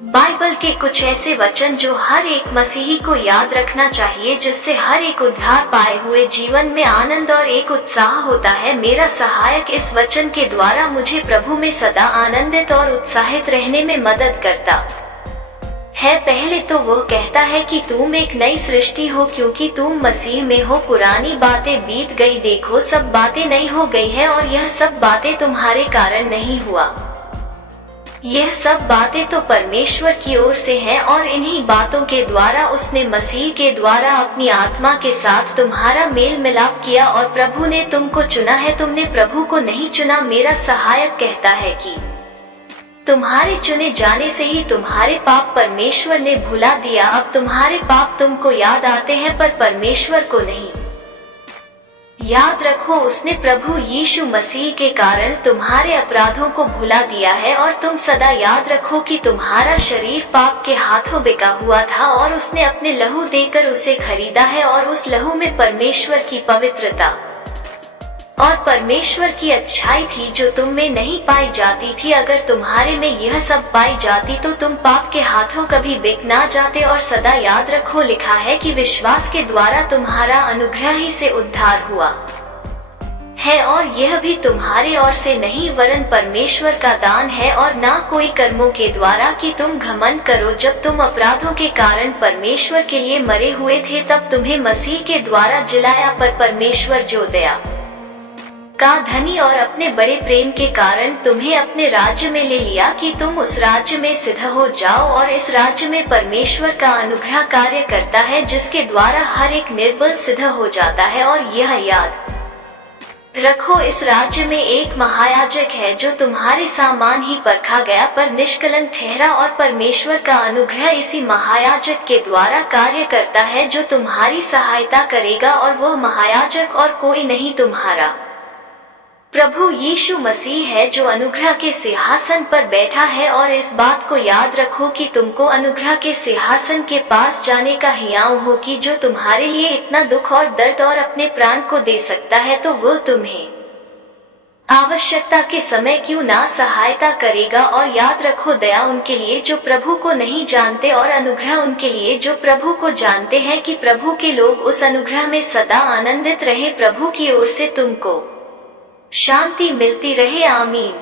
Bible के कुछ ऐसे वचन जो हर एक मसीही को याद रखना चाहिए, जिससे हर एक उद्धार पाए हुए जीवन में आनंद और एक उत्साह होता है। मेरा सहायक इस वचन के द्वारा मुझे प्रभु में सदा आनंदित और उत्साहित रहने में मदद करता है। पहले तो वह कहता है कि तुम एक नई सृष्टि हो क्योंकि तुम मसीह में हो। पुरानी बातें बीत गई, देखो सब बातें नई हो गई है, और यह सब बातें तुम्हारे कारण नहीं हुआ। यह सब बातें तो परमेश्वर की ओर से हैं, और इन्हीं बातों के द्वारा उसने मसीह के द्वारा अपनी आत्मा के साथ तुम्हारा मेल मिलाप किया, और प्रभु ने तुमको चुना है, तुमने प्रभु को नहीं चुना। मेरा सहायक कहता है कि तुम्हारे चुने जाने से ही तुम्हारे पाप परमेश्वर ने भुला दिया। अब तुम्हारे पाप तुमको याद आते हैं पर परमेश्वर को नहीं। याद रखो, उसने प्रभु यीशु मसीह के कारण तुम्हारे अपराधों को भुला दिया है, और तुम सदा याद रखो कि तुम्हारा शरीर पाप के हाथों बिका हुआ था, और उसने अपने लहू देकर उसे खरीदा है, और उस लहू में परमेश्वर की पवित्रता और परमेश्वर की अच्छाई थी जो तुम में नहीं पाई जाती थी। अगर तुम्हारे में यह सब पाई जाती तो तुम पाप के हाथों कभी बिक ना जाते। और सदा याद रखो, लिखा है कि विश्वास के द्वारा तुम्हारा अनुग्रह ही से उद्धार हुआ है, और यह भी तुम्हारे ओर से नहीं वरन परमेश्वर का दान है, और ना कोई कर्मों के द्वारा कि तुम घमंड करो। जब तुम अपराधों के कारण परमेश्वर के लिए मरे हुए थे, तब तुम्हें मसीह के द्वारा जिलाया, पर परमेश्वर जो दया का धनी और अपने बड़े प्रेम के कारण तुम्हें अपने राज्य में ले लिया कि तुम उस राज्य में सिद्ध हो जाओ। और इस राज्य में परमेश्वर का अनुग्रह कार्य करता है, जिसके द्वारा हर एक निर्बल सिद्ध हो जाता है। और यह याद रखो, इस राज्य में एक महायाजक है जो तुम्हारे सामान ही परखा गया पर निष्कलंक ठहरा, और परमेश्वर का अनुग्रह इसी महायाजक के द्वारा कार्य करता है जो तुम्हारी सहायता करेगा। और वह महायाजक और कोई नहीं, तुम्हारा प्रभु यीशु मसीह है जो अनुग्रह के सिंहासन पर बैठा है। और इस बात को याद रखो कि तुमको अनुग्रह के सिंहासन के पास जाने का हियाव हो कि जो तुम्हारे लिए इतना दुख और दर्द और अपने प्राण को दे सकता है, तो वह तुम्हें आवश्यकता के समय क्यों ना सहायता करेगा। और याद रखो, दया उनके लिए जो प्रभु को नहीं जानते, और अनुग्रह उनके लिए जो प्रभु को जानते हैं, कि प्रभु के लोग उस अनुग्रह में सदा आनंदित रहे। प्रभु की ओर से तुमको शांति मिलती रहे। आमीन।